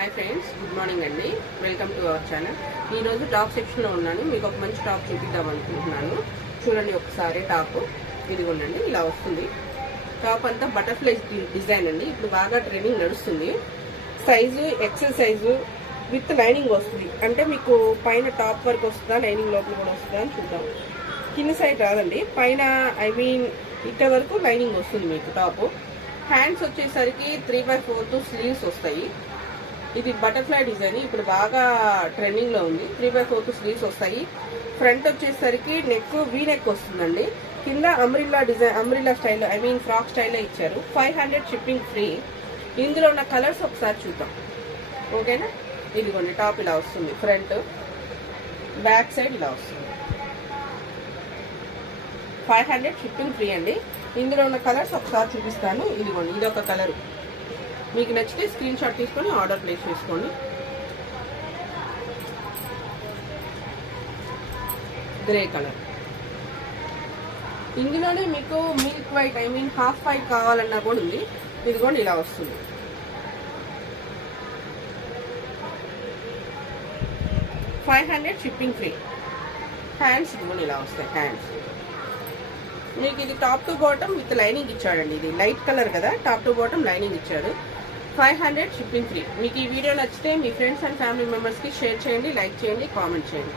Hi friends, good morning అండి. Welcome to our channel. ఈరోజు top సెక్షన్లో ఉన్నాను. మీకు ఒక మంచి టాప్ చూపిద్దాం అనుకుంటున్నాను. చూడండి ఒకసారి టాప్ ఇదిగోండి, ఇలా వస్తుంది. టాప్ అంతా బటర్ఫ్లై డిజైన్ అండి. ఇప్పుడు బాగా ట్రెండింగ్ నడుస్తుంది. Size excel size with lining వస్తుంది. అంటే మీకు పైన టాప్ వరకు వస్తుందా, లైనింగ్ లోపల కూడా వస్తుందా అని చూద్దాం. కింద సైడ్ రాదండి, పైన ఇక్కడ వరకు లైనింగ్ వస్తుంది మీకు టాప్. హ్యాండ్స్ వచ్చేసరికి 3/4 స్లీవ్స్ వస్తాయి. ఇది బటర్ఫ్లై డిజైన్ ఇప్పుడు బాగా ట్రెండింగ్ లో ఉంది. 3/4 స్లీవ్స్ వస్తాయి. ఫ్రంట్ వచ్చేసరికి నెక్ వీ నెక్ వస్తుందండి. కింద umbrella design, umbrella style frock స్టైల్లో ఇచ్చారు. 500 షిప్పింగ్ ఫ్రీ. ఇందులో ఉన్న కలర్స్ ఒకసారి చూద్దాం, ఓకేనా. ఇదిగోండి టాప్ ఇలా వస్తుంది. ఫ్రంట్ బ్యాక్ సైడ్ ఇలా వస్తుంది. 500 షిప్పింగ్ ఫ్రీ అండి. ఇందులో ఉన్న కలర్స్ ఒకసారి చూపిస్తాను. ఇదిగోండి, ఇదొక కలర్. మీకు నచ్చితే స్క్రీన్ షాట్ తీసుకొని ఆర్డర్ ప్లేస్ చేసుకోండి. Grey colour. ఇందులోనే మీకు మిల్క్ వైట్ హాఫ్ వైట్ కావాలన్నా కూడా ఉంది. ఇదిగోండి ఇలా వస్తుంది. $500 షిప్పింగ్ ఫ్రీ. హ్యాండ్స్ ఇదిగోండి ఇలా వస్తాయి. హ్యాండ్స్ మీకు ఇది top to bottom with lining ఇచ్చాడండి. ఇది లైట్ కలర్ కదా, టాప్ టు బాటమ్ లైనింగ్ ఇచ్చాడు. 500 షిప్పింగ్ ఫ్రీ. మీకు ఈ వీడియో నచ్చితే మీ ఫ్రెండ్స్ అండ్ ఫ్యామిలీ మెంబర్స్కి షేర్ చేయండి, లైక్ చేయండి, కామెంట్ చేయండి.